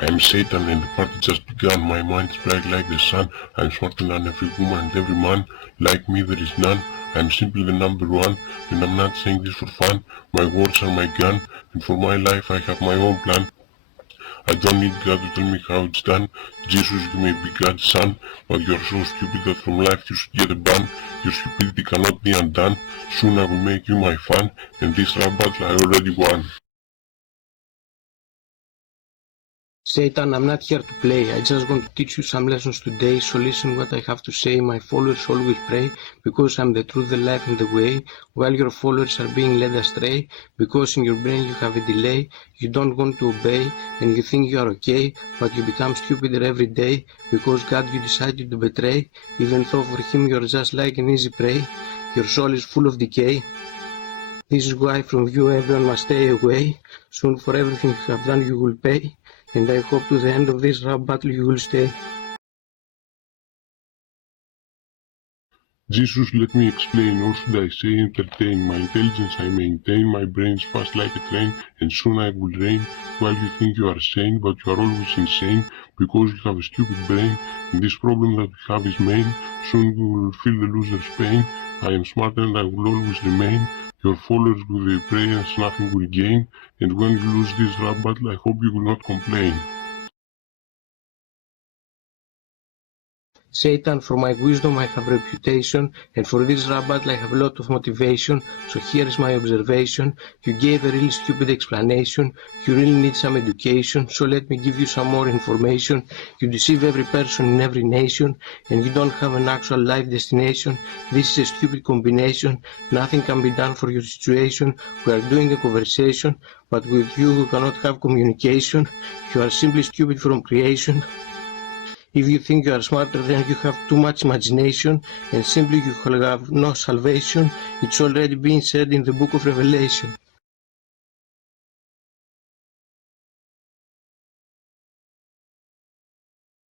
I am Satan and the party just begun. My mind is bright like the sun. I am smarter than every woman and every man. Like me there is none. I am simply the number one. And I'm not saying this for fun. My words are my gun. And for my life I have my own plan. I don't need God to tell me how it's done. Jesus, you may be God's son, but you're so stupid that from life you should get a ban. Your stupidity cannot be undone. Soon I will make you my fan, and this rap battle I already won. Satan, I'm not here to play. I just want to teach you some lessons today, so listen what I have to say. My followers always pray, because I'm the truth, the life and the way, while your followers are being led astray, because in your brain you have a delay, you don't want to obey, and you think you are okay, but you become stupider every day, because God you decided to betray, even though for him you're just like an easy prey. Your soul is full of decay. This is why from you everyone must stay away. Soon for everything you have done you will pay. And I hope to the end of this rap battle you will stay. Jesus, let me explain, or should I say entertain? My intelligence I maintain, my brain's fast like a train, and soon I will reign, while you think you are sane, but you are always insane, because you have a stupid brain, and this problem that we have is main. Soon you will feel the loser's pain. I am smarter and I will always remain. Your followers with their prayers nothing will gain, and when you lose this rap battle I hope you will not complain. Satan, for my wisdom I have reputation, and for this rap battle I have a lot of motivation, so here is my observation. You gave a really stupid explanation, you really need some education, so let me give you some more information. You deceive every person in every nation, and you don't have an actual life destination. This is a stupid combination, nothing can be done for your situation. We are doing a conversation, but with you we cannot have communication. You are simply stupid from creation. If you think you are smarter, then you have too much imagination, and simply you will have no salvation. It's already been said in the book of Revelation.